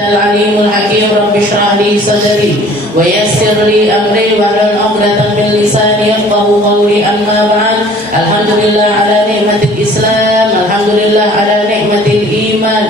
العليم الحكيم رب اشرح لي صدري ويسر لي أمري واحلل عقدة من لساني يفقهوا قولي أما بعد الحمد لله على نعمة الإسلام الحمد لله على نعمة الإيمان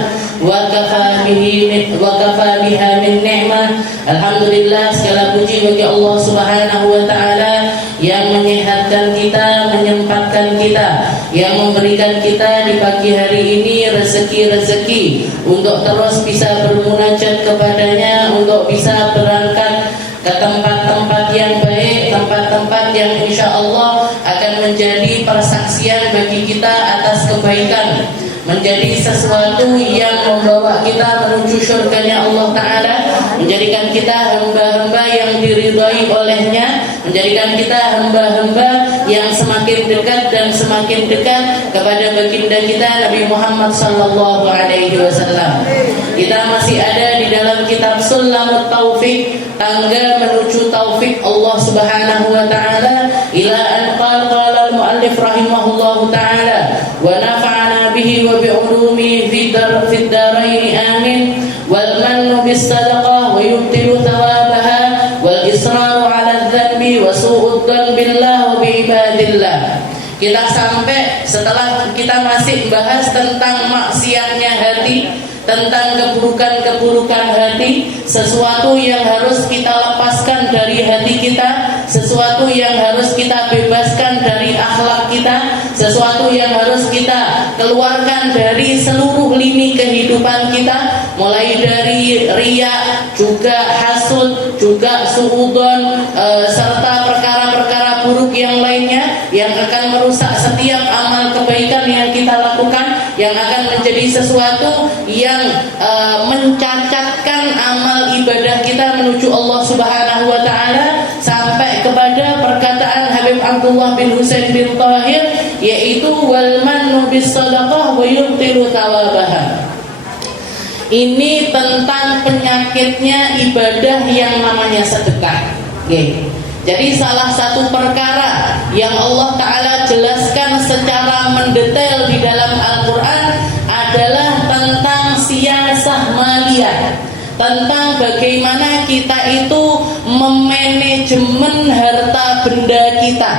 وكفى بها من نعمة alhamdulillah segala puji bagi Allah Subhanahu wa taala yang menyehatkan kita, menyempatkan kita, yang memberikan kita di pagi hari ini rezeki-rezeki untuk terus bisa bermunajat kepadanya, untuk bisa berangkat ke tempat-tempat yang baik, tempat-tempat yang insya Allah akan menjadi persaksian bagi kita atas kebaikan, menjadi sesuatu yang membawa kita menuju surganya Allah Ta'ala, menjadikan kita hamba-hamba yang diridhai olehnya, menjadikan kita hamba-hamba yang semakin dekat dan semakin dekat kepada baginda kita Nabi Muhammad sallallahu alaihi wasallam. Kita masih ada di dalam kitab Sulamut Taufik, tangga menuju taufik Allah Subhanahu wa taala, ila an qala al-muallif rahimahullahu taala wa nafa'ana bihi wa bi'ulumi fid darain amin wal mannu bis sadaqah wa yubtilu thawabaha wal israru 'ala adh-dhanbi wa su'ud billah wa bi ibadillah. Kita sampai setelah kita masih bahas tentang maksiatnya hati, tentang keburukan-keburukan hati, sesuatu yang harus kita lepaskan dari hati kita, sesuatu yang harus kita bebaskan dari akhlak kita, sesuatu yang harus kita keluarkan dari seluruh lini kehidupan kita, mulai dari riya, juga hasud, juga suudzon, serta perkara-perkara buruk yang lainnya yang akan merusak setiap amal kebaikan yang kita lakukan, yang akan menjadi sesuatu yang mencacatkan amal ibadah kita menuju Allah Subhanahu wa taala, sampai kepada perkataan Habib Abdullah bin Husain bin Tahir, yaitu wal mannu bis sadaqah wa yubtilu thawabaha. Ini tentang penyakitnya ibadah yang namanya sedekah. Jadi salah satu perkara yang Allah Ta'ala jelaskan secara mendetail di dalam Al-Quran adalah tentang siasah maliyah, tentang bagaimana kita itu memanajemen harta benda kita,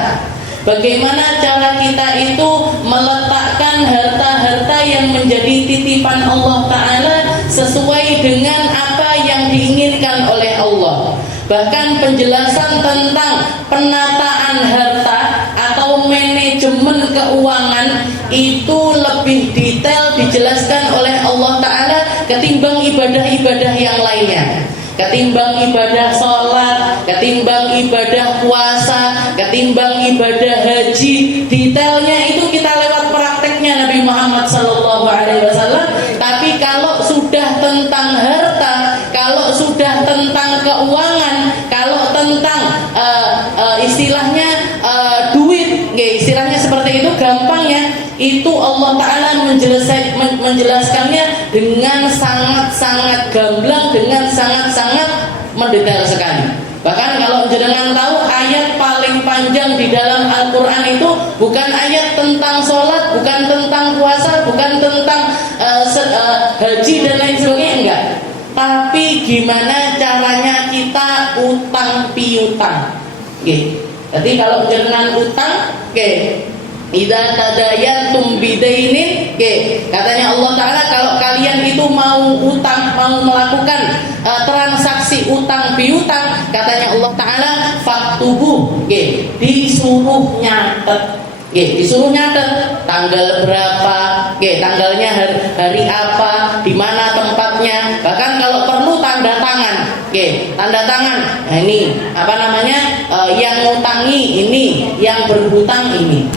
bagaimana cara kita itu meletakkan harta-harta yang menjadi titipan Allah Ta'ala sesuai dengan apa yang diinginkan oleh Allah. Bahkan penjelasan tentang penataan harta atau manajemen keuangan itu lebih detail dijelaskan oleh Allah Ta'ala ketimbang ibadah-ibadah yang lainnya, ketimbang ibadah sholat, ketimbang ibadah puasa, ketimbang ibadah haji. Detailnya itu kita lewat prakteknya Nabi Muhammad SAW. Tapi kalau sudah tentang harta, kalau sudah tentang keuangan, kalau tentang istilahnya duit, istilahnya seperti itu, gampangnya itu Allah Ta'ala menjelaskannya dengan sangat-sangat gamblang, dengan sangat-sangat mendetail sekali. Bahkan kalau jenengan tahu, ayat paling panjang di dalam Al-Quran itu bukan ayat tentang sholat, bukan tentang puasa, bukan tentang haji dan lain sebagainya, enggak. Tapi gimana caranya kita utang piutang. Jadi kalau jenengan utang, idza tadayantum bidainin, katanya Allah Ta'ala, kalau kalian itu mau utang, mau melakukan transaksi utang piutang, katanya Allah Ta'ala, faktubuh, disuruh nyatet. Disuruh nyatet tanggal berapa, tanggalnya hari apa, di mana tempatnya, bahkan kalau perlu tanda tangan, tanda tangan. Nah, ini apa namanya, yang ngutangi ini, yang berhutang ini,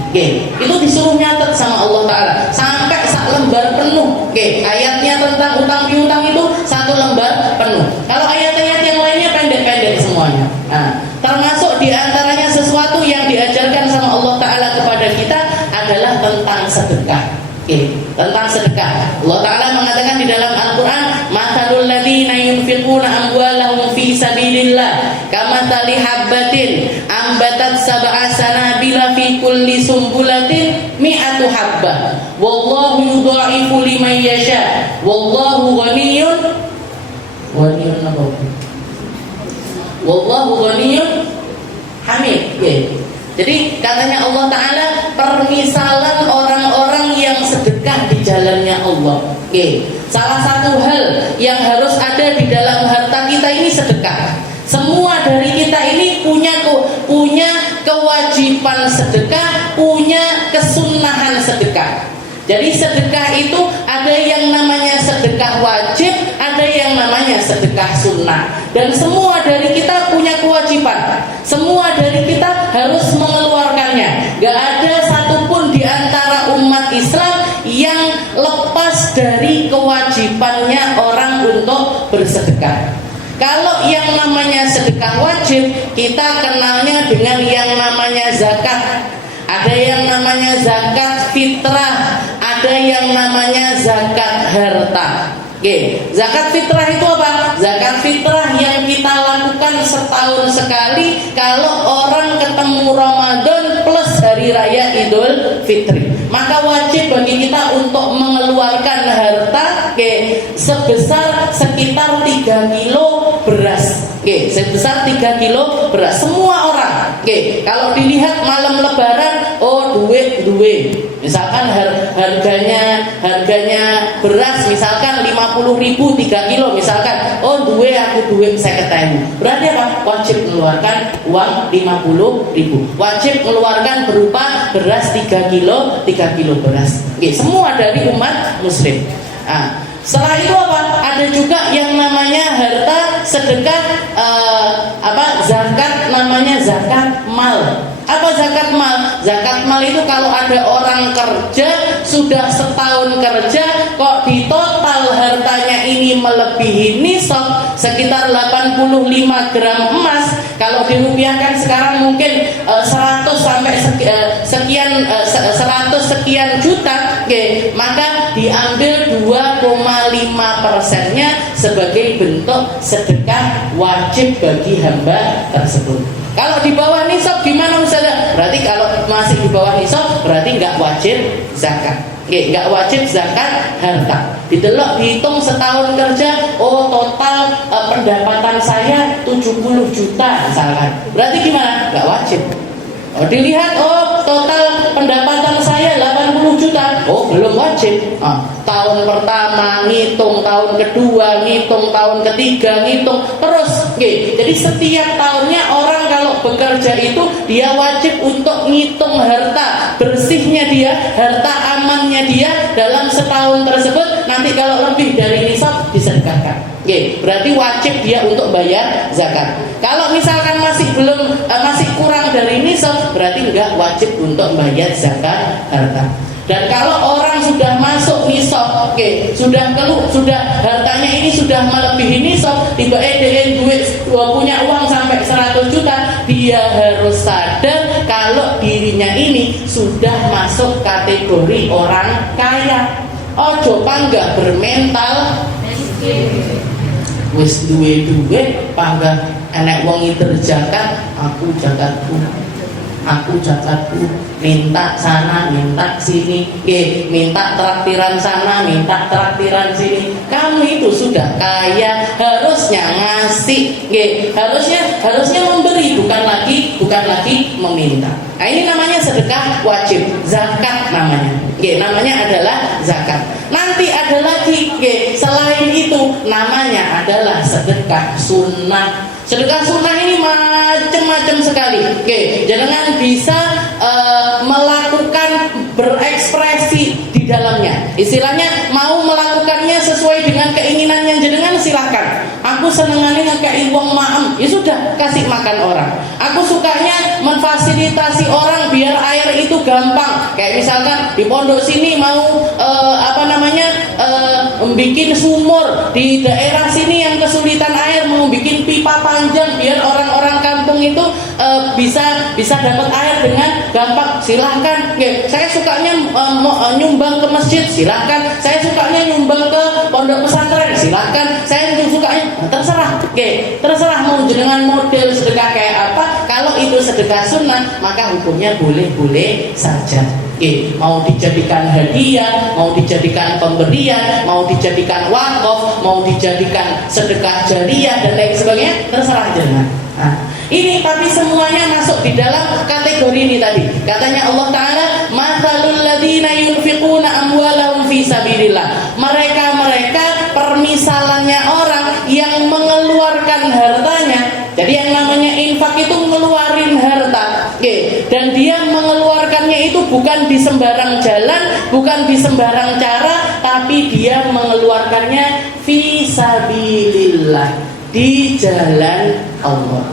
itu disuruh nyatet sama Allah Ta'ala sampai sak lembar penuh. Ayatnya tentang utang piutang itu satu lembar penuh. Kalau ayat-ayat yang lainnya pendek-pendek semuanya. Nah, termasuk diantaranya sesuatu yang diajarkan sama Allah Ta'ala kepada kita adalah tentang sedekah. Tentang sedekah. Allah Ta'ala mengatakan di dalam Al-Quran, mathalul ladzina yunfiquna amwalahum fi sabilillah kamathali habbatin ambatat sab'a sanabila fi kulli sumbulatin mi'atu habbah wallahu yudha'ifu liman yasha wallahu ghaniyyun Ghaniyun apa? Wallahu ghaniyun hamid. Jadi katanya Allah Ta'ala, permisalan orang-orang yang sedekah di jalannya Allah. Salah satu hal yang harus ada di dalam harta kita ini sedekah. Semua dari kita ini punya kewajiban sedekah, punya kesunahan sedekah. Jadi sedekah itu ada yang namanya sedekah wajib, ada yang namanya sedekah sunnah. Dan semua dari kita punya kewajiban. Semua dari kita harus mengeluarkannya. Gak ada satupun di antara umat Islam yang lepas dari kewajibannya orang untuk bersedekah. Kalau yang namanya sedekah wajib, kita kenalnya dengan yang namanya zakat. Ada yang namanya zakat fitrah, ada yang namanya zakat harta. Zakat fitrah itu apa? Zakat fitrah yang kita lakukan setahun sekali kalau orang ketemu Ramadan plus hari raya Idul Fitri. Maka wajib bagi kita untuk mengeluarkan harta sebesar sekitar 3 kilo beras. Sebesar 3 kilo beras. Semua orang. Kalau dilihat malam lebaran, duit. Misalkan harganya beras misalkan 50.000 3 kilo misalkan. Duit aku duit 50.000. Berarti apa? Wajib mengeluarkan uang 50.000. Wajib mengeluarkan berupa beras 3 kilo beras. Semua dari umat muslim. Setelah itu apa? Ada juga yang namanya harta sedekah zakat, namanya zakat mal. Apa zakat mal? Zakat mal itu kalau ada orang kerja sudah setahun kerja kok di total hartanya ini melebihi nisab sekitar 85 gram emas. Kalau dirupiahkan sekarang mungkin 100 sampai sekian 100 sekian juta, maka diambil 2,5%-nya sebagai bentuk sedekah wajib bagi hamba tersebut. Kalau di bawah nisab gimana Ustazah? Berarti kalau masih di bawah nisab berarti nggak wajib zakat. Nggak wajib zakat harta. Dihitung setahun kerja, total pendapatan saya 70 juta misalkan. Berarti gimana? Nggak wajib. Dilihat total pendapatan saya 80 juta. Belum wajib. Tahun pertama ngitung, tahun kedua ngitung, tahun ketiga ngitung, terus. Jadi setiap tahunnya orang kalau bekerja itu dia wajib untuk ngitung harta bersihnya dia, harta amannya dia dalam setahun tersebut. Nanti kalau lebih dari nisab disedekahkan. Berarti wajib dia untuk bayar zakat. Kalau misalkan masih kurang dari nisab, berarti enggak wajib untuk bayar zakat harta. Dan kalau orang sudah masuk nisab, sudah hartanya ini sudah melebihi nisab, tiba-tiba duit punya uang sampai 100 juta, dia harus sadar kalau dirinya ini sudah masuk kategori orang kaya. Ojo panggah bermental wis duwe duit panggah enek wong zakat, aku zakatku, minta sana minta sini, minta traktiran sana minta traktiran sini. Kamu itu sudah kaya, harusnya ngasih, harusnya memberi, bukan lagi meminta. Nah, ini namanya sedekah wajib, zakat namanya. Namanya adalah zakat. Nanti ada lagi, selain itu namanya adalah sedekah sunnah. Sedekah sunnah ini macam-macam sekali. Jangan bisa melakukan berekspresi di dalamnya. Istilahnya mau melakukannya sesuai dengan keinginan yang jenengan, silahkan. Aku senengannya ngekei wong maem, ya sudah kasih makan orang. Aku sukanya memfasilitasi orang biar air itu gampang. Kayak misalkan di pondok sini mau bikin sumur, di daerah sini yang kesulitan air mau bikin pipa panjang biar orang-orang kampung itu bisa dapat air dengan gampang, silahkan. Saya sukanya nyumbang ke masjid, silahkan. Saya sukanya nyumbang ke pondok pesantren, silahkan. Saya sukanya terserah. terserah, terserah mau jenengan model sedekah kayak apa. Kalau itu sedekah sunnah, maka hukumnya boleh-boleh saja. Mau dijadikan hadiah, mau dijadikan pemberian, mau dijadikan wakaf, mau dijadikan sedekah jariyah dan lain sebagainya, terserah jenengan. Nah, ini tapi semuanya masuk di dalam kategori ini tadi. Katanya Allah Ta'ala, mathalul ladzina yunfiquna amwalahum fi sabilillah. Mereka permisalannya orang yang mengeluarkan hartanya. Jadi yang namanya infak itu ngeluarin harta, dan dia mengeluarkannya itu bukan di sembarang jalan, bukan di sembarang cara, tapi dia mengeluarkannya fi sabilillah, di jalan Allah.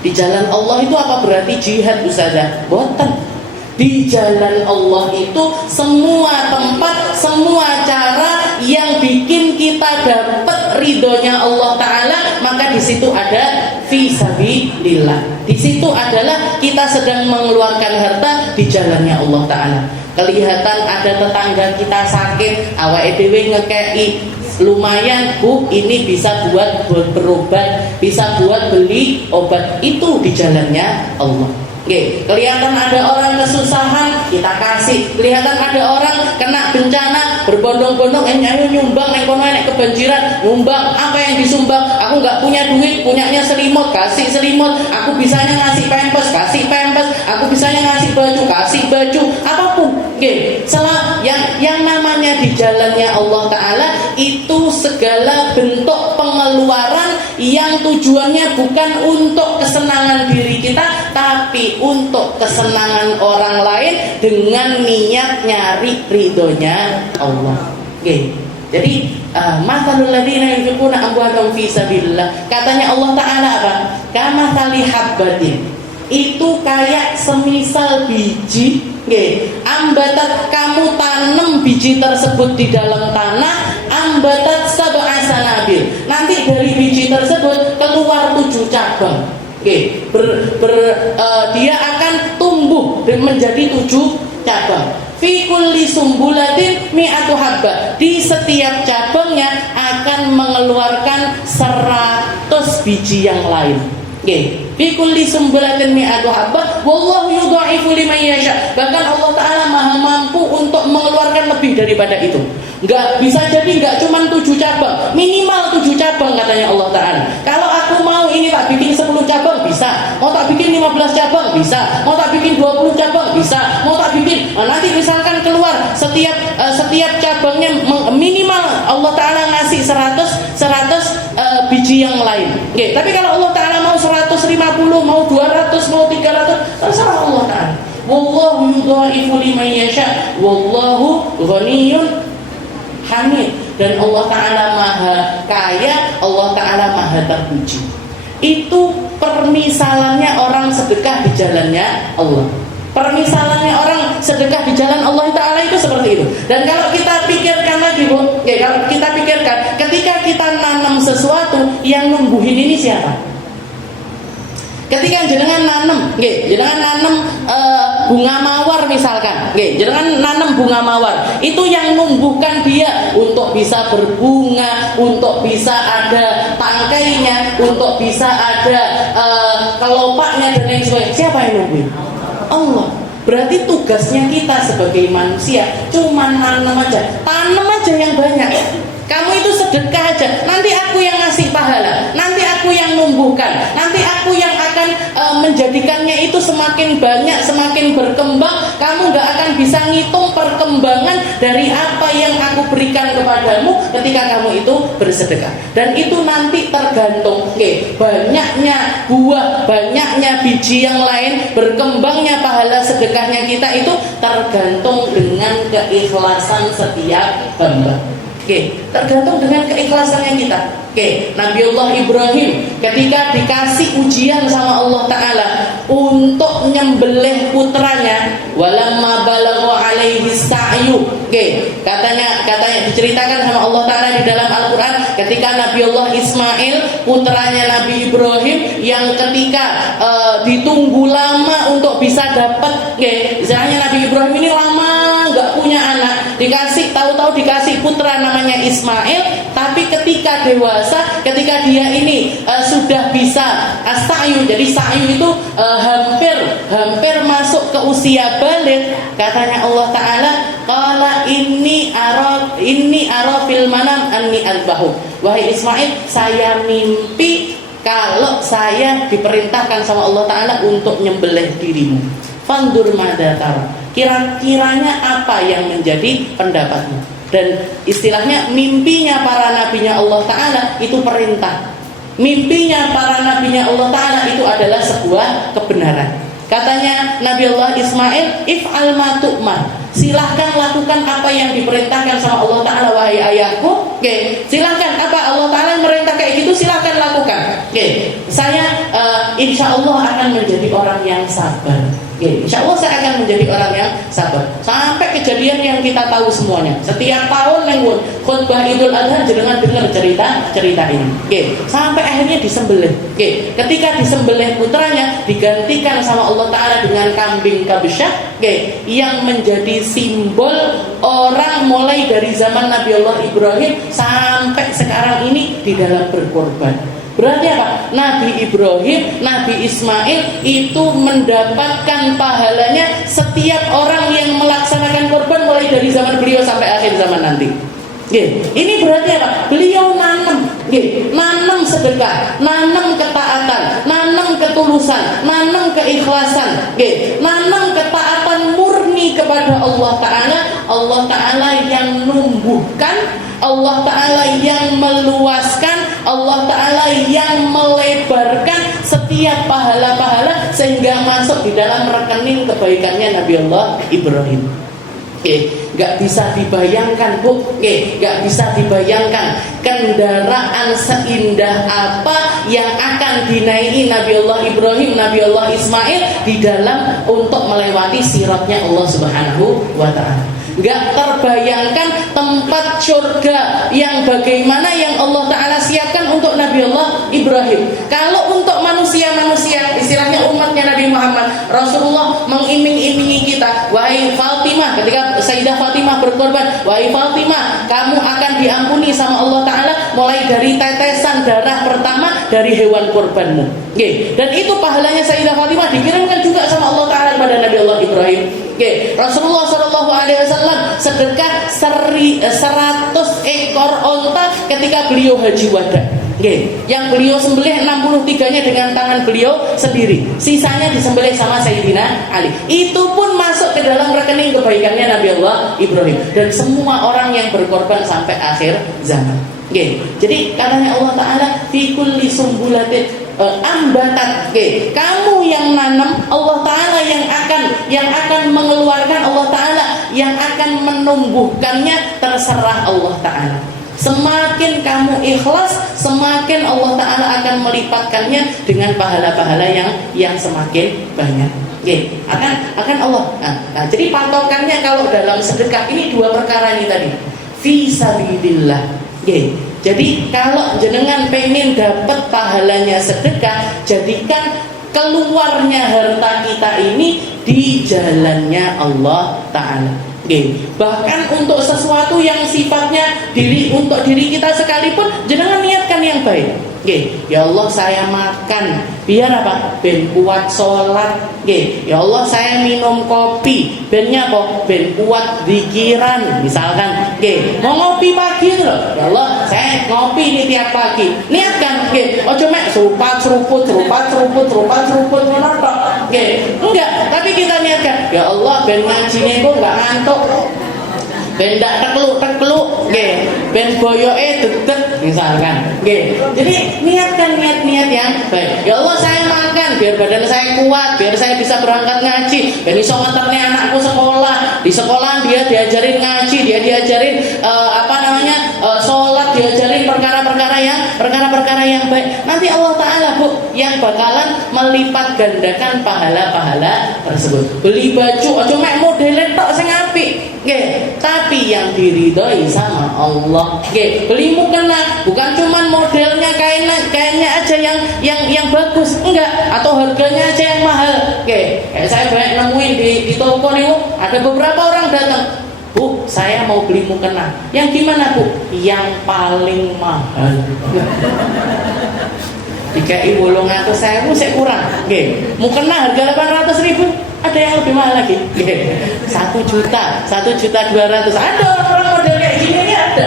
Di jalan Allah itu apa berarti jihad, Ustazah? Boten. Di jalan Allah itu semua tempat, semua cara yang bikin kita dapat ridhonya Allah Ta'ala, maka di situ ada fisabilillah. Di situ adalah kita sedang mengeluarkan harta di jalannya Allah Ta'ala. Kelihatan ada tetangga kita sakit, awake dhewe ngekei lumayan, Bu, ini bisa buat berobat, bisa buat beli obat, itu di jalannya Allah. Kelihatan ada orang kesusahan, kita kasih. Kelihatan ada orang kena bencana, berbondong-bondong, ayo nyumbang, neng kono nek kebanjiran, nyumbang. Apa yang disumbang? Aku nggak punya duit, punyanya selimut, kasih selimut. Aku bisanya ngasih pampers, kasih pampers. Aku bisanya ngasih baju, kasih baju. Apapun, yang namanya di jalannya Allah Ta'ala itu segala bentuk pengeluaran yang tujuannya bukan untuk kesenangan diri kita, tapi untuk kesenangan orang lain dengan niat nyari ridhonya Allah. Jadi mathalul ladzina yunfiquna amwalahum fi sabilillah, katanya Allah Ta'ala apa? Kamathali habbatin, itu kayak semisal biji, ambatat, kamu tanam biji tersebut di dalam tanah, ambatat sab'a sanabil, nanti dari biji tersebut keluar 7 cabang. Dia akan tumbuh dan menjadi 7 cabang. Fi kulli sumbulatin mi'atu habba, di setiap cabangnya akan mengeluarkan 100 biji yang lain. Fi kulli sumbulatin mi'atu habba wallahu yudha'ifu liman yasha. Bahkan Allah Ta'ala Maha mampu untuk mengeluarkan lebih daripada itu. Enggak bisa jadi enggak cuma 7 cabang, minimal 7 cabang katanya Allah Ta'ala. Kalau aku mau ini tak bikin 10 cabang bisa, mau tak bikin 15 cabang bisa, mau tak bikin 20 cabang bisa, mau tak bikin nanti misalkan keluar setiap cabangnya minimal Allah Ta'ala ngasih 100 biji yang lain. Tapi kalau Allah Ta'ala mau 150, mau 200, mau 300, terserah Allah Ta'ala. Wallahu yudha'ifu liman yasha wallahu ghaniyyun hamid. Dan Allah Ta'ala Maha kaya, Allah Ta'ala Maha terpuji. Itu permisalannya orang sedekah di jalannya Allah. Permisalannya orang sedekah di jalan Allah Ta'ala itu seperti itu. Dan kalau kita pikirkan lagi, Bu, kalau kita pikirkan, ketika kita nanam sesuatu, yang numbuhin ini siapa? Ketika jenengan nanam, bunga mawar misalkan, jenengan nanam bunga mawar, itu yang numbuhkan dia untuk bisa berbunga, untuk bisa ada tangkainya, untuk bisa ada kelopaknya dan lain sebagainya. Siapa yang numbuhin? Allah. Berarti tugasnya kita sebagai manusia cuma nanam aja, tanam aja yang banyak. Kamu itu sedekah aja, nanti aku yang ngasih pahala, nanti aku yang numbuhkan, nanti aku yang akan menjadikannya itu semakin banyak, semakin berkembang. Kamu gak akan bisa ngitung perkembangan dari apa yang aku berikan kepadamu ketika kamu itu bersedekah. Dan itu nanti tergantung banyaknya buah, banyaknya biji yang lain, berkembangnya pahala sedekahnya kita itu tergantung dengan keikhlasan setiap hamba. Tergantung dengan keikhlasannya kita. Nabiullah Ibrahim ketika dikasih ujian sama Allah Ta'ala untuk nyembelih putranya, walamma balagha alaihi sa'yu, katanya diceritakan sama Allah Ta'ala di dalam Al-Quran ketika Nabiullah Ismail, putranya Nabi Ibrahim, yang ketika ditunggu lama untuk bisa dapat, misalnya Nabi Ibrahim ini lama gak punya anak, tahu-tahu dikasih putra namanya Ismail, tapi ketika ketika dewasa, ketika dia ini sudah bisa as-sa'yu, jadi sa'yu itu hampir masuk ke usia balik, katanya Allah Ta'ala, qala inni ara fil manam anni azbahu. Wahai Ismail, saya mimpi kalau saya diperintahkan sama Allah Ta'ala untuk nyembelih dirimu. Fandur madatar, kira-kiranya apa yang menjadi pendapatmu? Dan istilahnya mimpinya para nabinya Allah Ta'ala itu perintah. Mimpinya para nabinya Allah Ta'ala itu adalah sebuah kebenaran. Katanya Nabi Allah Ismail, if'al ma tu'mar, silahkan lakukan apa yang diperintahkan sama Allah Ta'ala, wahai ayahku. Oke, silahkan, apa Allah Ta'ala merintah kayak gitu, silahkan lakukan. Oke, saya insya Allah akan menjadi orang yang sabar. Oke, insya Allah saya akan menjadi orang yang sabar. Sampai kejadian yang kita tahu semuanya. Setiap tahun yang khutbah Idul Adha jenengan dengar cerita ini. Oke, sampai akhirnya disembelih. Oke, ketika disembelih putranya digantikan sama Allah Ta'ala dengan kambing kabisyah. Oke, yang menjadi simbol orang mulai dari zaman Nabi Allah Ibrahim sampai sekarang ini di dalam berkorban. Berarti apa? Nabi Ibrahim, Nabi Ismail itu mendapatkan pahalanya setiap orang yang melaksanakan korban mulai dari zaman beliau sampai akhir zaman nanti. Ini berarti apa? Beliau nanam sedekah, nanam ketaatan, nanam ketulusan, nanam keikhlasan, nanam ketaatan murni kepada Allah Ta'ala. Allah Ta'ala yang numbuhkan, Allah Ta'ala yang meluaskan, Allah Ta'ala yang melebarkan setiap pahala-pahala sehingga masuk di dalam rekening kebaikannya Nabi Allah Ibrahim. Gak bisa dibayangkan, Bu. Gak bisa dibayangkan kendaraan seindah apa yang akan dinaiki Nabi Allah Ibrahim, Nabi Allah Ismail di dalam untuk melewati siratnya Allah Subhanahu wa Ta'ala. Gak terbayangkan tempat surga yang bagaimana yang Allah Ta'ala siapkan untuk Nabi Allah Ibrahim. Kalau untuk manusia-manusia, istilahnya umatnya Nabi Muhammad, Rasulullah mengiming-imingi kita, wahai Fatimah, ketika Sayyidah Fatimah berkorban, wahai Fatimah, kamu akan diampuni sama Allah Ta'ala mulai dari tetesan darah pertama dari hewan korbanmu. Dan itu pahalanya Sayyidah Fatimah dikirimkan juga sama Allah Ta'ala kepada Nabi Allah Ibrahim. Rasulullah SAW sedekah 100 ekor onta ketika beliau haji wada. Yang beliau sembelih 63-nya dengan tangan beliau sendiri, sisanya disembelih sama Sayyidina Ali. Itu pun masuk ke dalam rekening kebaikannya Nabi Allah Ibrahim dan semua orang yang berkorban sampai akhir zaman. Jadi katanya Allah Ta'ala, fi kulli sumbulatin ambatat, kamu yang nanam, Allah Ta'ala yang akan mengeluarkan, Allah Ta'ala yang akan menumbuhkannya, terserah Allah Ta'ala. Semakin kamu ikhlas, semakin Allah Ta'ala akan melipatkannya dengan pahala-pahala yang semakin banyak. Akan Allah. Nah, jadi patokannya kalau dalam sedekah ini dua perkara ini tadi. Fi sabilillah. Jadi kalau jenengan pengen dapat pahalanya sedekah, jadikan keluarnya harta kita ini di jalannya Allah Ta'ala. Bahkan untuk sesuatu yang sifatnya untuk diri kita sekalipun, jenengan niatkan yang baik. Ya Allah, saya makan biar apa? Ben kuat sholat. Ya Allah, saya minum kopi bennya kok ben kuat zikiran misalkan. Mau ngopi pagi loh. Ya Allah, saya ngopi ini tiap pagi. Niatkan. Ojo mek seruput ngono tok. Enggak, tapi kita niatkan. Ya Allah, ben ngajine kok enggak ngantuk. Ben ndak tekluk, ben boyoke dedeg misalkan. Jadi niatkan niat yang baik. Ya Allah, saya makan biar badan saya kuat, biar saya bisa berangkat ngaji, ben iso nganterne anakku sekolah. Di sekolah dia diajarin ngaji, dia diajarin sholat, diajarin perkara-perkara yang baik. Nanti Allah Ta'ala, Bu, yang bakalan melipat gandakan pahala-pahala tersebut. Beli baju aja mek modele tok sing apik. Tapi yang diridhoi sama Allah. Beli mukena bukan cuman modelnya kainnya aja yang bagus, enggak, atau harganya aja yang mahal. Kayak saya banyak nemuin di toko nih, ada beberapa orang datang, Bu, saya mau beli mukena. Yang gimana Bu? Yang paling mahal. Dikai 800.000 saya kurang. Nggih. Mukena harga 800.000. Ada yang lebih mahal lagi. 1 juta, 1.200.000. Ada orang model kayak gini ini ada.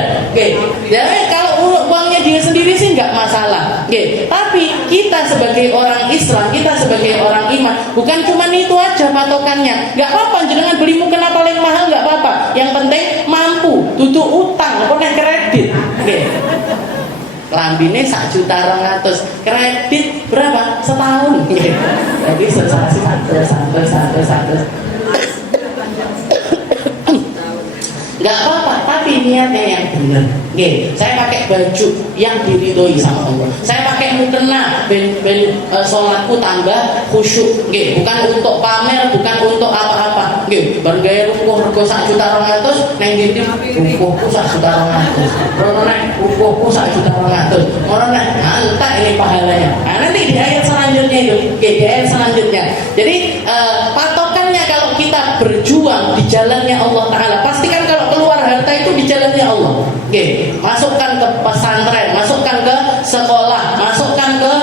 Jadi kalau uangnya dia sendiri sih nggak masalah. Tapi kita sebagai orang Islam, kita sebagai orang iman, bukan cuma itu aja patokannya. Nggak apa-apa jenengan beli mukena paling mahal nggak apa-apa. Yang penting mampu, tutup utang, apa kredit. Lambine 1.200.000, kredit berapa? Setahun. Jadi santai. Nggak apa-apa, tapi niatnya yang benar. Saya pakai baju yang diridhoi sama Allah. Saya pakai mukena sholatku tambah khusyuk. Bukan untuk pamer, bukan untuk apa-apa. Bar gaya rukuh rego 1.200.000 nang ndi rukuhku 1.200.000. Ora nek rukuhku 1.200.000. Ora nek entek ini pahalanya. Nah, nanti di ayat selanjutnya itu, di ayat selanjutnya. Jadi patokannya kalau kita berjuang di jalannya Allah Ta'ala, pastikan kalau keluar harta itu di jalannya Allah. Masukkan ke pesantren, masukkan ke sekolah, masukkan ke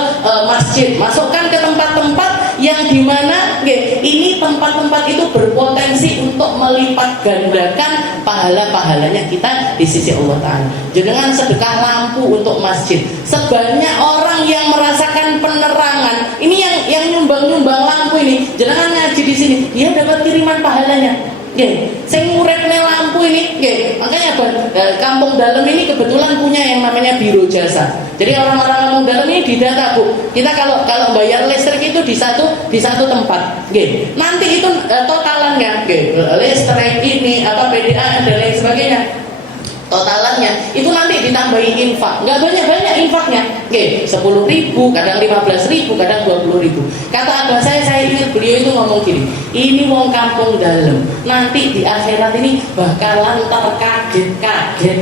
masjid, masukkan ke tempat-tempat yang dimana ini tempat-tempat itu berpotensi untuk melipat gandakan pahala-pahalanya kita di sisi Allah Ta'ala. Jangan sedekah lampu untuk masjid. Sebanyak orang yang merasakan penerangan, ini yang nyumbang-nyumbang lampu ini, jangan ngaji di sini, dia dapat kiriman pahalanya. Sing muridne lampu ini, makanya kampung dalam ini kebetulan punya yang namanya biro jasa. Jadi orang-orang kampung dalam ini didata Bu. Kita kalau bayar listrik itu di satu tempat. Nanti itu totalannya, listrik ini PDA dan lain sebagainya. Totalannya itu nanti ditambahi infak, nggak banyak infaknya, 10.000, kadang 15.000, kadang 20.000. Kata abah saya ingat beliau itu ngomong gini, ini wong kampung dalam, nanti di akhirat ini bakalan terkaget-kaget,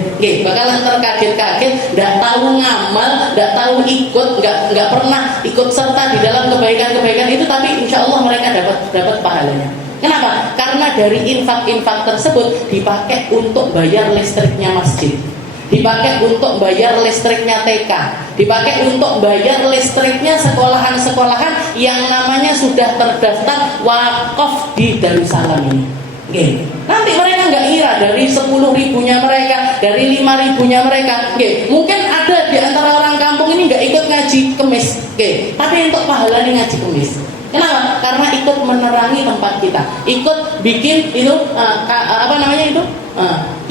nggak tahu ngamal, nggak tahu ikut, nggak pernah ikut serta di dalam kebaikan-kebaikan itu, tapi insya Allah mereka dapat pahalanya. Kenapa? Karena dari infak-infak tersebut dipakai untuk bayar listriknya masjid, dipakai untuk bayar listriknya TK, dipakai untuk bayar listriknya sekolahan-sekolahan yang namanya sudah terdaftar wakaf di Darussalam ini. Nanti mereka nggak ira dari 10.000-nya mereka, dari 5.000-nya mereka. Mungkin ada di antara orang kampung ini nggak ikut ngaji kemis, tapi untuk pahala nih ngaji kemis. Kenapa? Karena ikut menerangi tempat kita, ikut bikin itu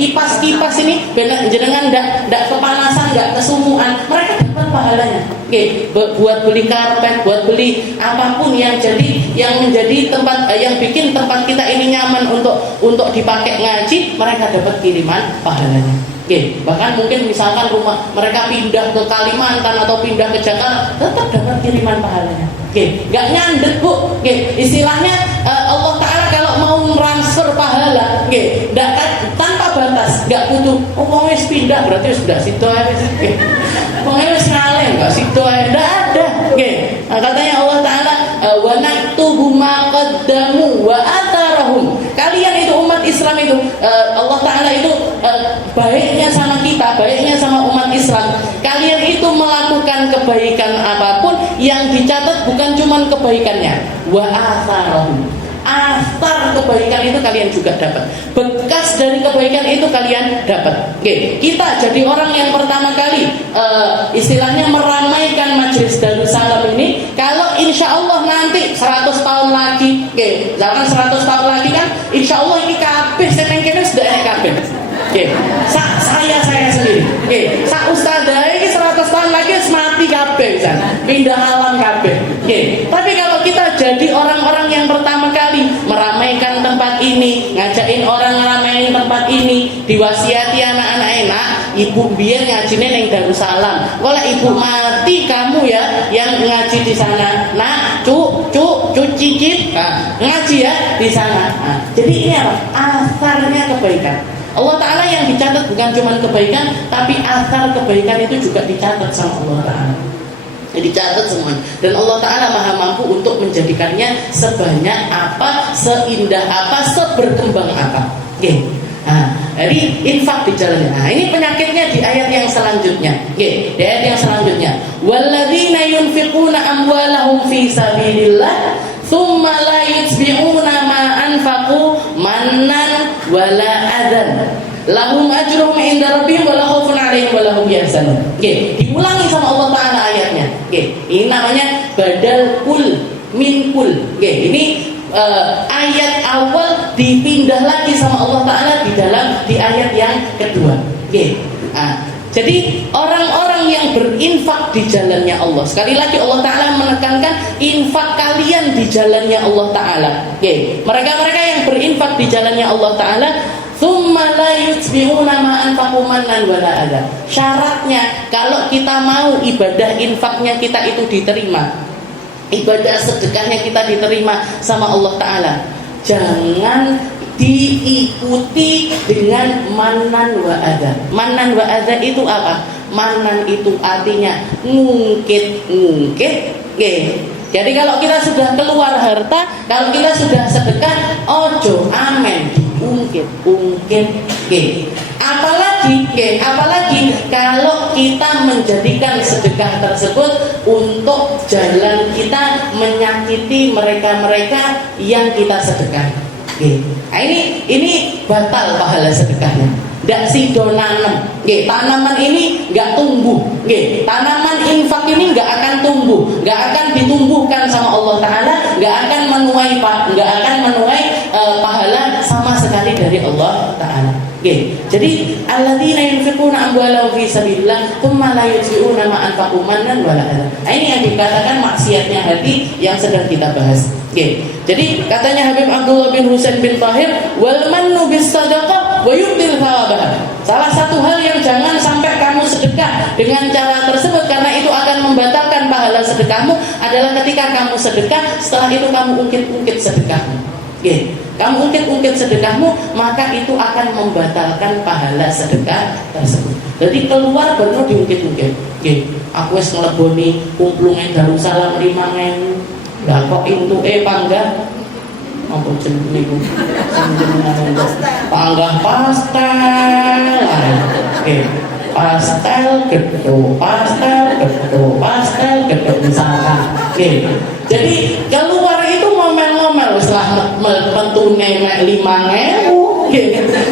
kipas-kipas ini jenengan ndak kepanasan, nggak kesumuan, mereka dapat pahalanya. Buat beli karpet, buat beli apapun yang menjadi tempat yang bikin tempat kita ini nyaman untuk dipakai ngaji, mereka dapat kiriman pahalanya. Bahkan mungkin misalkan rumah mereka pindah ke Kalimantan atau pindah ke Jakarta, tetap dapat kiriman pahalanya. Nggak nyandet Bu. Istilahnya Allah Ta'ala kalau mau transfer pahala, tanpa batas, nggak butuh. Oh, wis pindah berarti sudah situ aja. Wis ngalih nggak situ aja, nggak ada. Katanya Allah Ta'ala, wa naktubu ma qaddamu wa atharahum. Kalian itu umat Islam itu, Allah Ta'ala itu baiknya sama kita, baiknya sama umat Islam. Kalian itu melakukan kebaikan apapun yang dicatat bukan cuma kebaikannya, wa atharahum. Asar kebaikan itu kalian juga dapat, bekas dari kebaikan itu kalian dapat. Kita jadi orang yang pertama kali istilahnya meramaikan majelis Darussalam ini. Kalau insya Allah nanti 100 tahun lagi, jangan 100 tahun lagi kan, insya Allah ini kabeh senengkene sudah ada kabeh. Saya sendiri, sak ustadzah ini 100 tahun lagi mati kabeh, pindah alam kabeh. Tapi kalau kita jadi orang-orang yang pertama kali meramaikan tempat ini, ngajakin orang ngeramein tempat ini, diwasiati anak-anak enak, ibu biar ngajine neng Darussalam. Kalau ibu mati kamu ya yang ngaji di sana. Nah, cicit, ngaji ya di sana. Jadi ini apa? Asarnya kebaikan. Allah Ta'ala yang dicatat bukan cuma kebaikan, tapi asar kebaikan itu juga dicatat sama Allah Ta'ala. Dicatat semua. Dan Allah Ta'ala maha mampu untuk menjadikannya sebanyak apa, seindah apa, seberkembang apa. Jadi infak di jalannya. Ini penyakitnya di ayat yang selanjutnya. Di ayat yang selanjutnya. Walladzina yunfiquna amwalahum fi sabilillah tsumma la yutbi'una ma anfaqu mannan wala adzan. Lahum ajruhum inda rabbihim wala khaufun 'alaihim wala hum yahzanun. Diulangi sama Allah Taala ayatnya. Ini namanya badal kul min kul. Ini ayat awal dipindah lagi sama Allah Ta'ala di ayat yang kedua. Jadi orang-orang yang berinfak di jalannya Allah, sekali lagi Allah Ta'ala menekankan infak kalian di jalannya Allah Ta'ala. Mereka-mereka yang berinfak di jalannya Allah Ta'ala, tsumma la yutbi'una ma anfaqu mannan wala adza. Syaratnya kalau kita mau ibadah infaknya kita itu diterima, ibadah sedekahnya kita diterima sama Allah Ta'ala, jangan diikuti dengan manan wa adza. Manan wa adza itu apa? Manan itu artinya ngungkit-ngungkit. Jadi kalau kita sudah keluar harta, kalau kita sudah sedekah, ojo amen diungkit-ungkit. Apalagi kalau kita menjadikan sedekah tersebut untuk jalan kita menyakiti mereka-mereka yang kita sedekah. Ini batal pahala sedekahnya. Nggak sido nanam. Tanaman ini nggak tumbuh. Tanaman infak ini nggak akan tumbuh, nggak akan ditumbuhkan sama Allah Ta'ala, nggak akan menuai pahala sama sekali dari Allah Ta'ala. Jadi alladzina yunfiquna amwalahum fi sabilillah tsumma la yutbi'una ma anfaqu mannan wala adza. Ini yang dikatakan maksiatnya hati yang sedang kita bahas. Jadi katanya Habib Abdullah bin Husain bin Tahir, wal mannu bis sadaqah wa yu'til thawabah. Salah satu hal yang jangan sampai kamu sedekah dengan cara tersebut karena itu akan membatalkan pahala sedekahmu adalah ketika kamu sedekah setelah itu kamu ungkit-ungkit sedekahmu. Kamu ungkit-ungkit sedekahmu, maka itu akan membatalkan pahala sedekah tersebut. Jadi keluar baru diungkit-ungkit. Aku wis ngleboni kumplunge Darussalam 5.000. Lah kok intuke panggah apa jenenge niku? Panggah pastel. Pastel gedho misalkan. Jadi keluar itu ngomel-ngomel setelah mentune mek 5.000.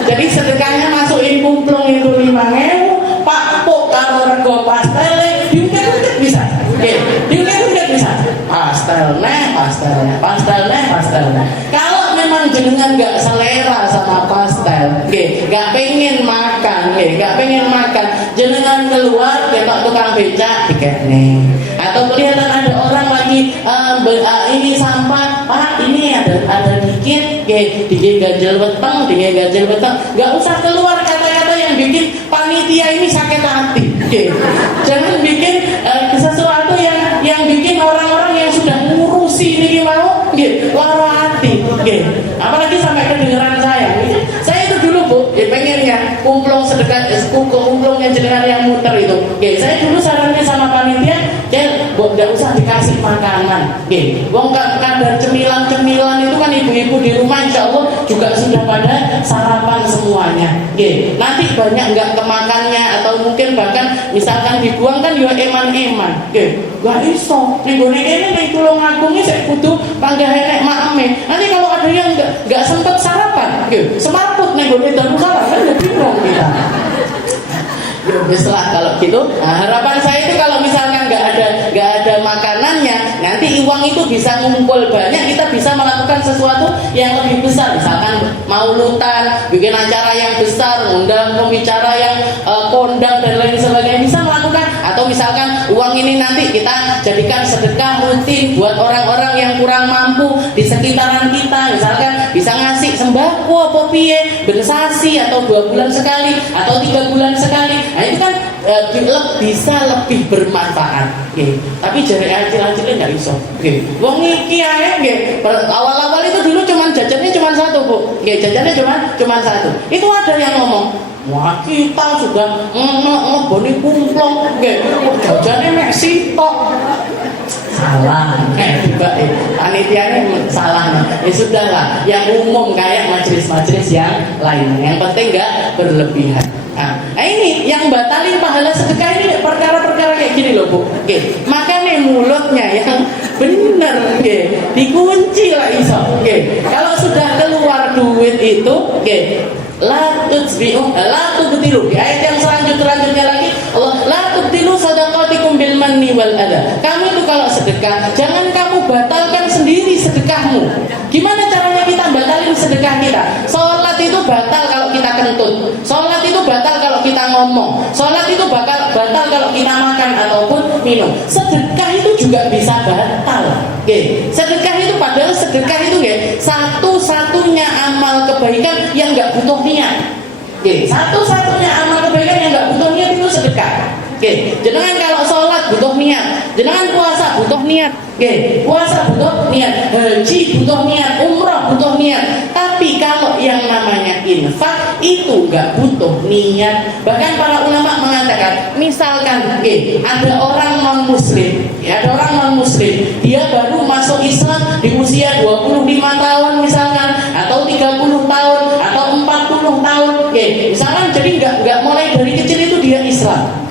Jadi sedekahnya masukin kumplung itu 5.000, Pak Pok karo rego pastel diungkit-ungkit bisa. Diungkit-ungkit bisa. Pastel. Kalau memang jenengan nggak selera sama pastel, nggak pengen makan, jenengan keluar ketok tukang becak dikene. Atau kelihatan ada orang lagi ini sampah, Pak ini ada dikit, ganjel weteng, nggak usah keluar kata-kata yang bikin panitia ini sakit hati. Jangan bikin sesuatu yang bikin orang-orang yang sudah ngurusi ini mau lara hati. Apalagi sampai kedengeran saya itu dulu Bu, pengennya kumplung sedekah, kumplungnya jenengan yang muter itu. Saya dulu sarannya sama panitia, nggak usah dikasih makanan. Wong kadar cemilan itu kan ibu-ibu di rumah insya Allah juga sudah pada sarapan semuanya. Nanti banyak nggak kemakannya atau mungkin bahkan misalkan dibuang kan ya eman-eman. Gak iso. Ning gone kene ning Tulungagung iki sik kudu panggah enek makame. Nanti kalau ada yang nggak sempat sarapan, semaput ning gone Darussalam kan bingung kita. Setelah kalau gitu, harapan saya itu kalau misalkan nggak ada makanannya, nanti uang itu bisa ngumpul banyak, kita bisa melakukan sesuatu yang lebih besar, misalkan maulutan, bikin acara yang besar, undang pembicara yang kondang dan lain sebagainya, bisa melakukan. Atau misalkan uang ini nanti kita jadikan sedekah rutin buat orang-orang yang kurang mampu di sekitaran kita, misalkan bisa ngasih sembako apa piye, bersasi atau 2 bulan sekali atau 3 bulan sekali. Nah itu kan bisa lebih bermanfaat. Tapi jari acil-acilnya nggak iso. Wong iki ae awal-awal itu dulu jajannya cuma 1 Bu. Jajannya cuma 1. Itu ada yang ngomong, wah kita sudah ngeboni kumplong, jajannya mek sitok. salah. Panitianya salah. Ya sudahlah, yang umum kayak majelis-majelis yang lain. Yang penting nggak berlebihan. Nah, ini yang batalin pahala sedekah ini perkara-perkara kayak gini loh Bu. Oke, makanya mulutnya yang benar, oke, dikunci lah iso. Oke, kalau sudah keluar duit itu, oke, la tubtilu. Di ayat yang selanjutnya lagi, Allah la tubtilu shadaqatikum bil manni wal adha. Kamu itu kalau sedekah, jangan kamu batalkan sendiri sedekahmu. Gimana caranya kita batalin sedekah kita? Salat itu batal kalau kita kentut. Salat itu batal kalau kita ngomong. Salat itu batal kalau kita makan ataupun minum. Sedekah itu juga bisa batal. Oke, sedekah itu padahal sedekah itu satu-satunya amal kebaikan yang nggak butuh niat. Oke, satu-satunya amal kebaikan yang nggak butuh niat itu sedekah. Oke, jenengan kalau sholat butuh niat, jenengan puasa butuh niat. Oke, puasa butuh niat, haji butuh niat, umrah butuh niat. Tapi kalau yang namanya infak itu nggak butuh niat. Bahkan para ulama mengatakan, misalkan, ada orang non muslim, ada orang non muslim, dia baru masuk Islam di usia 25 tahun misalkan, atau 30 tahun, atau 40 tahun. Misalkan jadi nggak mulai dari kecil itu dia Islam.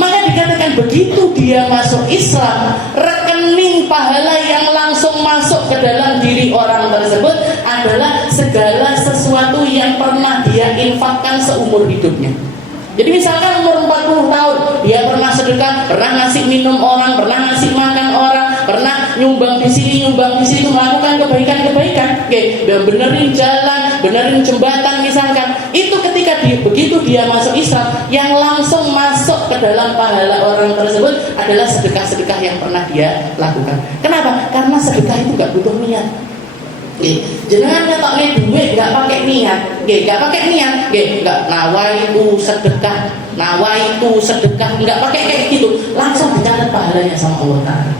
Maka dikatakan begitu dia masuk Islam, rekening pahala yang langsung masuk ke dalam diri orang tersebut adalah segala sesuatu yang pernah dia infakkan seumur hidupnya. Jadi misalkan umur 40 tahun, dia pernah sedekah, pernah ngasih minum orang, pernah ngasih makan orang, pernah nyumbang di sini, nyumbang di situ, melakukan kebaikan-kebaikan. Benerin jalan, benerin jembatan misalkan. Itu ketika begitu dia masuk Islam, yang langsung masuk ke dalam pahala orang tersebut adalah sedekah-sedekah yang pernah dia lakukan. Kenapa? Karena sedekah itu nggak butuh niat. Jangan nyetoknya duit nggak pakai niat, nggak pakai niat, nggak nawaitu sedekah, nggak pakai kayak gitu, langsung dicatat pahalanya sama Allah Taala.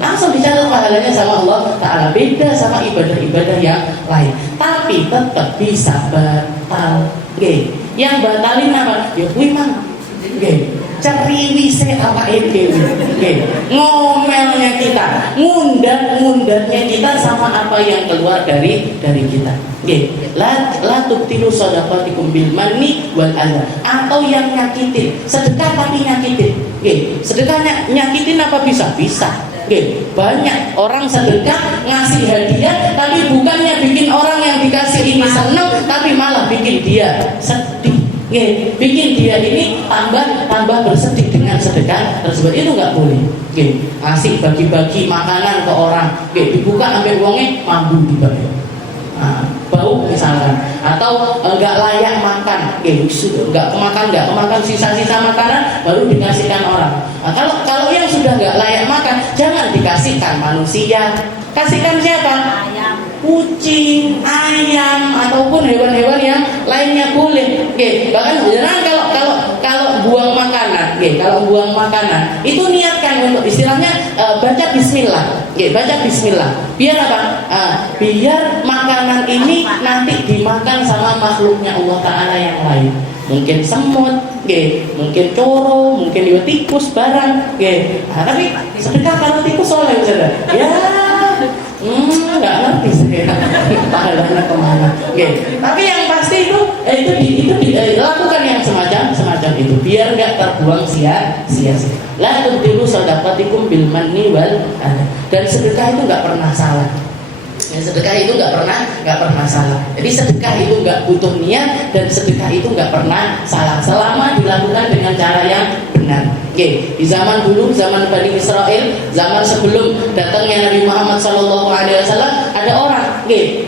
Langsung dicatat pahalanya sama Allah Taala. Beda sama ibadah-ibadah yang lain, tapi tetap bisa batal. Yang batalin apa? Ya kuwi mang. Ceriwise apa itu? Ngomelnya kita, ngundang-ngundangnya kita sama apa yang keluar dari kita. La tubtilu shadaqatikum bil manni wal adha. Atau yang nyakitin, sedekah tapi nyakitin. Sedekah nyakitin apa bisa? Bisa. Banyak orang sedekah ngasih hadiah, tapi bukannya bikin orang yang dikasih ini senang, tapi malah bikin dia sedih. Bikin dia ini tambah bersedih dengan sedekah tersebut. Itu nggak boleh. Ngasih bagi-bagi makanan ke orang, dibuka sampai uangnya mampu dibayar. Bau misalkan, atau nggak layak makan, nggak kemakan sisa-sisa makanan baru dikasihkan orang. Kalau yang sudah nggak layak makan, jangan dikasihkan manusia. Kasihkan siapa? Kucing, ayam, ataupun hewan-hewan yang lainnya boleh. Bahkan jangan kalau buang makanan, kalau buang makanan itu niatkan untuk istilahnya baca Bismillah, baca Bismillah. Biar apa? Biar makanan ini nanti dimakan sama makhluknya Allah Taala yang lain. Mungkin semut, mungkin coro, mungkin juga tikus barang. Tapi sedekah kalau tikus soleh saja. Ya. Nggak ngerti saya pahalanya kemana. Tapi yang pasti itu dilakukan yang semacam itu biar nggak terbuang sia-sia. La tubtilu shadaqatikum bil manni wal adha. Dan sedekah itu nggak pernah salah. Sedekah itu nggak pernah salah. Jadi sedekah itu nggak butuh niat, dan sedekah itu nggak pernah salah selama dilakukan dengan cara yang benar. Di zaman dulu, zaman Bani Israel, zaman sebelum datangnya Nabi Muhammad SAW, ada orang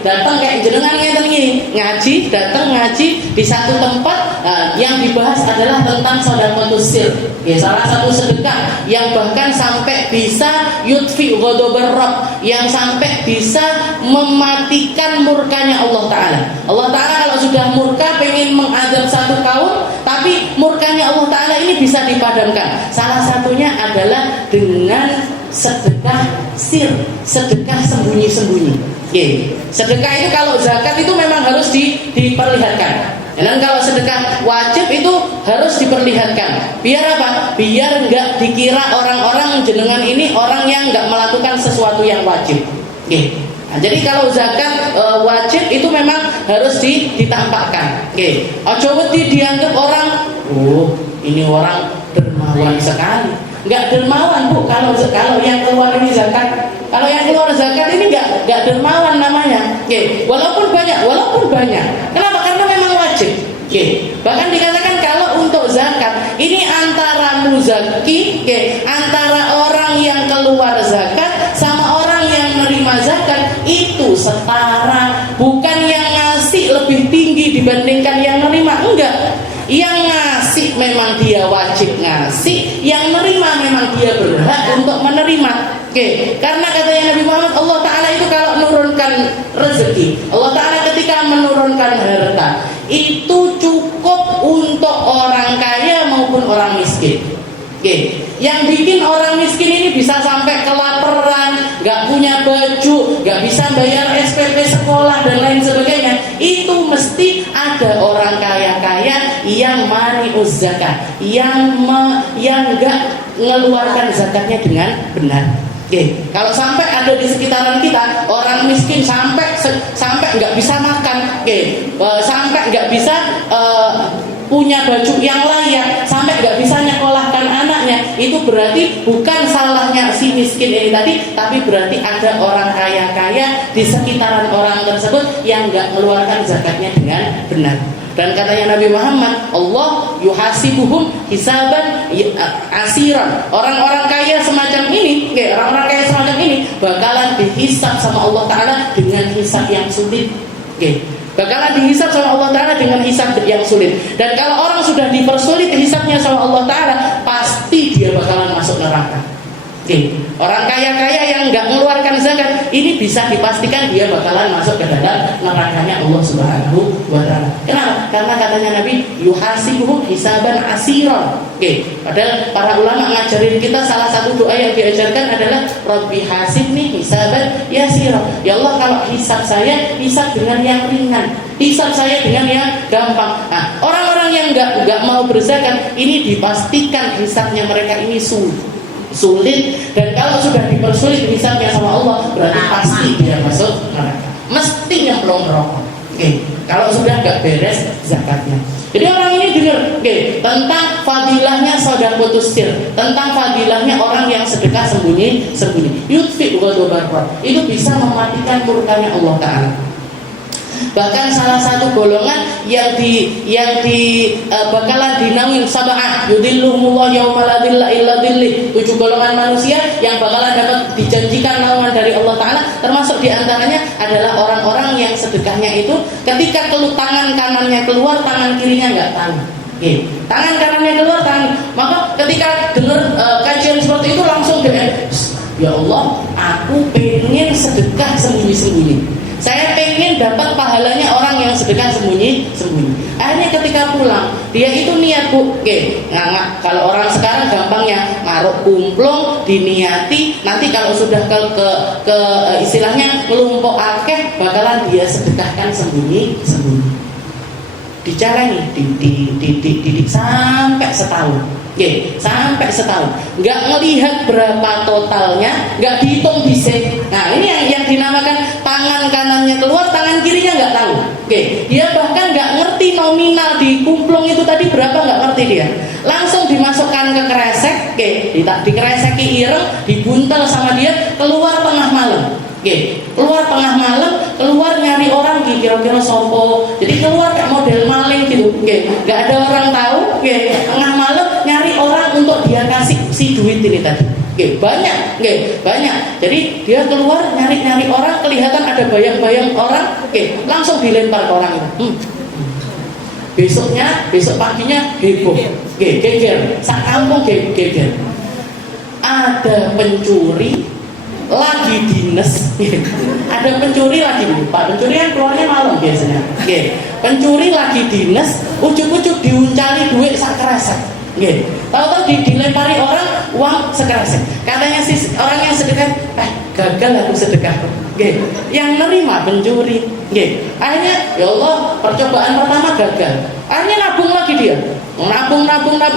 datang kayak jenengan ngaji, datang ngaji di satu tempat, yang dibahas adalah tentang sedekahus sir. Salah satu sedekah yang bahkan sampai bisa yutfi ghadabar Rabb, yang sampai bisa mematikan murkanya Allah Ta'ala. Allah Ta'ala kalau sudah murka pengen mengadab satu kaum, tapi murkanya Allah Ta'ala ini bisa dipadamkan. Salah satunya adalah dengan sedekah sir, sedekah sembunyi-sembunyi. Sedekah itu kalau zakat itu memang harus diperlihatkan. Dan kalau sedekah wajib itu harus diperlihatkan. Biar apa? Biar nggak dikira orang-orang jenengan ini orang yang nggak melakukan sesuatu yang wajib. Oke. Nah, jadi kalau zakat wajib itu memang harus ditampakkan. Oke. Ojo wedi dianggap orang, oh ini orang dermawan sekali. Nggak dermawan Bu, kalau yang keluar ini zakat. Kalau yang keluar zakat ini nggak dermawan namanya. Oke. Walaupun banyak. Kenapa? Karena memang wajib. Oke. Bahkan dikatakan kalau untuk zakat ini antara muzaki, antara orang yang keluar zakat sama orang yang menerima zakat itu setara. Bukan yang ngasih lebih tinggi dibandingkan yang menerima, enggak. Yang ngasih memang dia wajib ngasih, yang menerima memang dia berhak untuk menerima. Oke, karena katanya Nabi Muhammad, Allah Ta'ala itu kalau menurunkan rezeki, Allah Ta'ala ketika menurunkan harta itu cukup untuk orang kaya maupun orang miskin. Oke, yang bikin orang miskin ini bisa sampai kelaparan, gak punya baju, gak bisa bayar SPP sekolah dan lain sebagainya, itu mesti ada orang kaya-kaya yang mani'uz zakat, yang gak mengeluarkan zakatnya dengan benar. Oke, kalau sampai ada di sekitaran kita orang miskin sampai nggak bisa makan, sampai nggak bisa punya baju yang layak, sampai nggak bisa nyekolahkan anaknya, itu berarti bukan salahnya si miskin ini tadi, tapi berarti ada orang kaya-kaya di sekitaran orang tersebut yang nggak mengeluarkan zakatnya dengan benar. Dan katanya Nabi Muhammad, Allah yuhasibuhum hisaban asiran. Orang-orang kaya semacam ini, orang-orang kaya semacam ini bakalan dihisab sama Allah Ta'ala dengan hisab yang sulit. Bakalan dihisab sama Allah Ta'ala dengan hisab yang sulit. Dan kalau orang sudah dipersulit hisabnya sama Allah Ta'ala, pasti dia bakalan masuk neraka. Orang kaya-kaya yang nggak mengeluarkan zakat ini bisa dipastikan dia bakalan masuk ke dalam nerakanya Allah Subhanahu wa Ta'ala. Kenapa? Karena katanya Nabi yuhasibuhum hisaban asiran. Padahal para ulama ngajarin kita salah satu doa yang diajarkan adalah Rabbi hasibni hisaban yasira. Ya Allah, kalau hisab saya hisab dengan yang ringan, hisab saya dengan yang gampang. Nah, orang-orang yang nggak mau berzakat ini dipastikan hisabnya mereka ini sulit, dan kalau sudah dipersulit hisabnya sama Allah berarti pasti dia masuk neraka, mesti nyemplung neraka. Kalau sudah nggak beres zakatnya. Jadi orang ini dengar tentang fadilahnya sedekah sir, tentang fadilahnya orang yang sedekah sembunyi, yutfi ghadabar, itu bisa mematikan murkanya Allah Ta'ala. Bahkan salah satu golongan yang bakalan dinaungin sab'ah yudilluhumullah yauma la dhilla illa dhilli, 7 golongan manusia yang bakalan dapat dijanjikan naungan dari Allah Ta'ala, termasuk diantaranya adalah orang-orang yang sedekahnya itu ketika tangan kanannya keluar, tangan kirinya nggak tahu. Tangan kanannya keluar, maka ketika dengar kajian seperti itu langsung ya Allah, aku pengen sedekah sembunyi-sembunyi. Saya pengen dapat pahalanya orang yang sedekah sembunyi-sembunyi. Akhirnya ketika pulang, dia itu niat Bu, kalau orang sekarang gampangnya naruh kumplung, diniati, nanti kalau sudah ke istilahnya ngelumpuk akeh, bakalan dia sedekahkan sembunyi-sembunyi. Dijalani, didik sampai setahun. Sampai setahun, nggak ngelihat berapa totalnya, nggak dihitung bisik. Nah ini yang dinamakan tangan kanannya keluar, tangan kirinya nggak tahu. Dia bahkan nggak ngerti nominal di kumplung itu tadi berapa, nggak ngerti dia. Langsung dimasukkan ke kresek, dikereseki ireng, dibuntel sama dia, keluar tengah malam. Keluar tengah malam, keluar nyari orang kira-kira sopo. Jadi keluar kayak model maling gitu. Nggak ada orang tahu. Tengah malam nyari orang untuk dia kasih si duit ini tadi. Banyak. Jadi dia keluar nyari orang, kelihatan ada bayang-bayang orang. Langsung dilempar ke orang itu. Besok paginya heboh. Geger. Sak kampung geger. Ada pencuri lagi dinas, ada pencuri lagi, Pak pencuri yang keluarnya malam biasanya. Pencuri lagi dinas, ujuk-ujuk diuncali duit sak kresek. Tahu-tahu dilempari orang uang sekresek. Katanya si orang yang sedekah, gagal aku sedekah. Nggih, yang nerima pencuri. Nggih. Akhirnya ya Allah, percobaan pertama gagal. Akhirnya nabung lagi dia. Nabung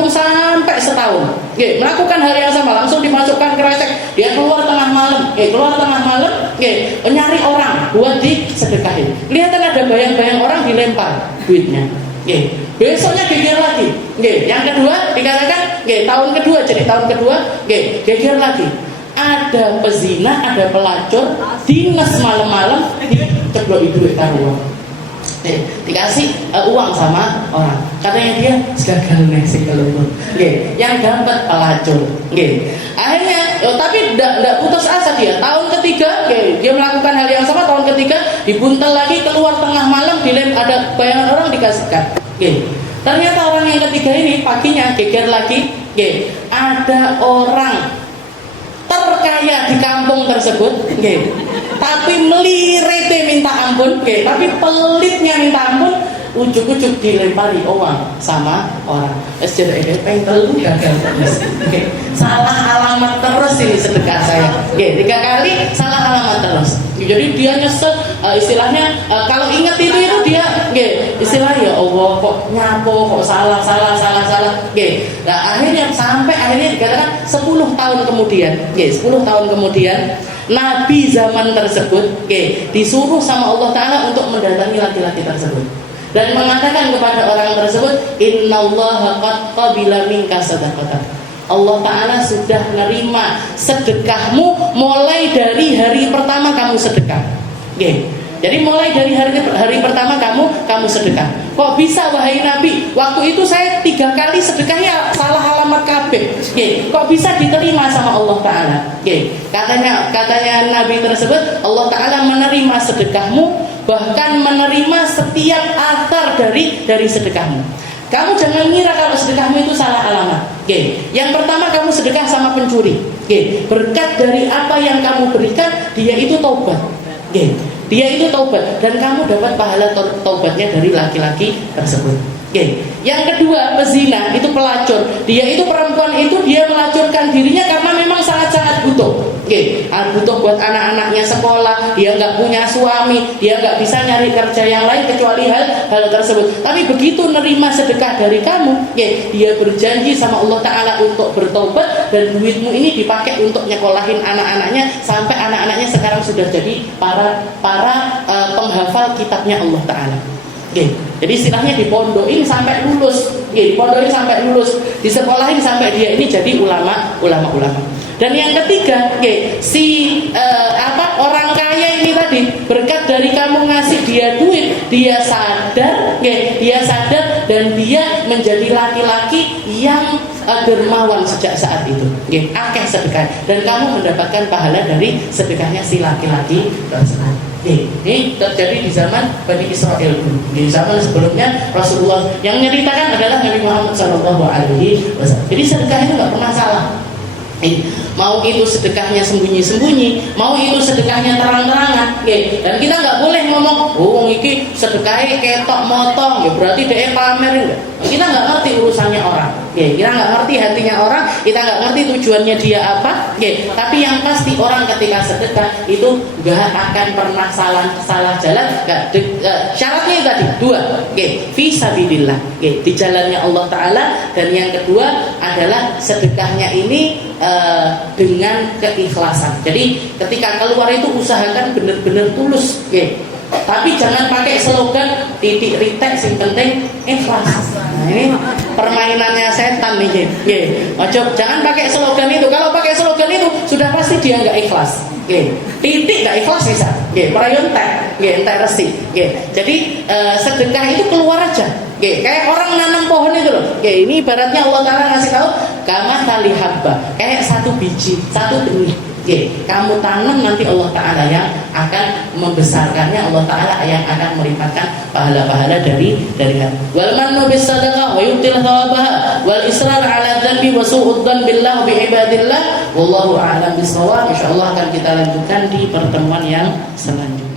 sampai setahun. Nggih, melakukan hal yang sama, langsung dimasukkan ke resek. Dia keluar tengah malam. Nggih, nyari orang buat disedekahin. Kelihatan ada bayang-bayang orang dilempar duitnya. Nggih. Besoknya geger lagi. Nggih, yang kedua dikatakan, nggih, tahun kedua, nggih, geger lagi. Ada pezina, ada pelacur, dinas malam-malam diceblok duit taruhan. Dikasih uang sama orang. Katanya dia gagal nasi kelupur. Yang dapat pelacur. Akhirnya, tapi tidak putus asa dia. Tahun ketiga, dia melakukan hal yang sama. Tahun ketiga dibuntel lagi, keluar tengah malam, ada bayangan orang dikasihkan. Ternyata orang yang ketiga ini paginya geger lagi. Ada orang terkaya di kampung tersebut, tapi melirete minta ampun, tapi pelitnya minta ampun, ujuk-ujuk dilempari uang sama orang. SJDE telu gagal terus. Salah alamat terus ini sedekah saya. 3 kali salah alamat terus. Jadi dia nyesel, istilahnya kalau ingat itu dia, istilahnya ya Allah kok nyapo, kok salah. Nah akhirnya dikatakan 10 tahun kemudian, 10 tahun kemudian Nabi zaman tersebut, disuruh sama Allah Taala untuk mendatangi laki-laki tersebut dan mengatakan kepada orang tersebut, Innallaha qad qabila minka sadaqatan. Allah Ta'ala sudah menerima sedekahmu mulai dari hari pertama kamu sedekah. Jadi mulai dari hari pertama kamu sedekah. Kok bisa wahai Nabi? Waktu itu saya 3 kali sedekahnya salah alamat kabeh. Kok bisa diterima sama Allah Ta'ala? Katanya Nabi tersebut, Allah Ta'ala menerima sedekahmu, bahkan menerima setiap athar dari sedekahmu. Kamu jangan ngira kalau sedekahmu itu salah alamat. Yang pertama, kamu sedekah sama pencuri. Berkat dari apa yang kamu berikan, dia itu taubat. Dia itu taubat dan kamu dapat pahala taubatnya dari laki-laki tersebut. Yang kedua, pezina, itu pelacur. Dia itu perempuan itu dia melacurkan dirinya karena memang sangat-sangat butuh. Butuh buat anak-anaknya sekolah, dia nggak punya suami, dia nggak bisa nyari kerja yang lain kecuali hal tersebut. Tapi begitu nerima sedekah dari kamu, dia berjanji sama Allah Ta'ala untuk bertobat dan duitmu ini dipakai untuk nyekolahin anak-anaknya sampai anak-anaknya sekarang sudah jadi para penghafal kitabnya Allah Ta'ala. Jadi istilahnya dipondokin sampai lulus, disekolahin sampai dia ini jadi ulama. Dan yang ketiga, orang kaya ini tadi, berkat dari kamu ngasih dia duit, dia sadar dan dia menjadi laki-laki yang dermawan sejak saat itu. Akeh sedekah dan kamu mendapatkan pahala dari sedekahnya si laki-laki tersebut. Ini terjadi di zaman Bani Israel dulu. Di zaman sebelumnya Rasulullah yang menceritakan adalah Nabi Muhammad SAW. Jadi sedekah itu nggak pernah salah. Mau itu sedekahnya sembunyi-sembunyi, mau itu sedekahnya terang-terangan, dan kita nggak boleh ngomong, iki sedekahnya ketok motong, berarti dia pamer enggak. Kita nggak ngerti urusannya orang, kita nggak ngerti hatinya orang, kita nggak ngerti tujuannya dia apa, tapi yang pasti orang ketika sedekah itu nggak akan pernah salah jalan. Syaratnya itu tadi 2, fisabilillah, di jalannya Allah Taala, dan yang kedua adalah sedekahnya ini dengan keikhlasan. Jadi ketika keluar itu usahakan benar-benar tulus, tapi jangan pakai slogan titik ritek sing penting ikhlas. Nah, ini permainannya setan nih. Jangan pakai slogan itu. Kalau pakai slogan itu sudah pasti dia nggak ikhlas. Titik nggak ikhlas bisa. Perayon entek resi. Jadi sedekah itu keluar aja. Kayak orang nanam pohon itu loh. Ini ibaratnya Allah Ta'ala ngasih tahu, kama tali habba, kayak satu biji, satu benih. Kamu tanam, nanti Allah Ta'ala yang akan membesarkannya, Allah Ta'ala yang akan melimpahkan pahala-pahala dari kamu. Wal mannu bis sadaqah wa yu'til thawabaha wal israr 'ala dzanbi wa su'udzan billah bi ibadillah wallahu a'lam bissawab. Insyaallah akan kita lanjutkan di pertemuan yang selanjutnya.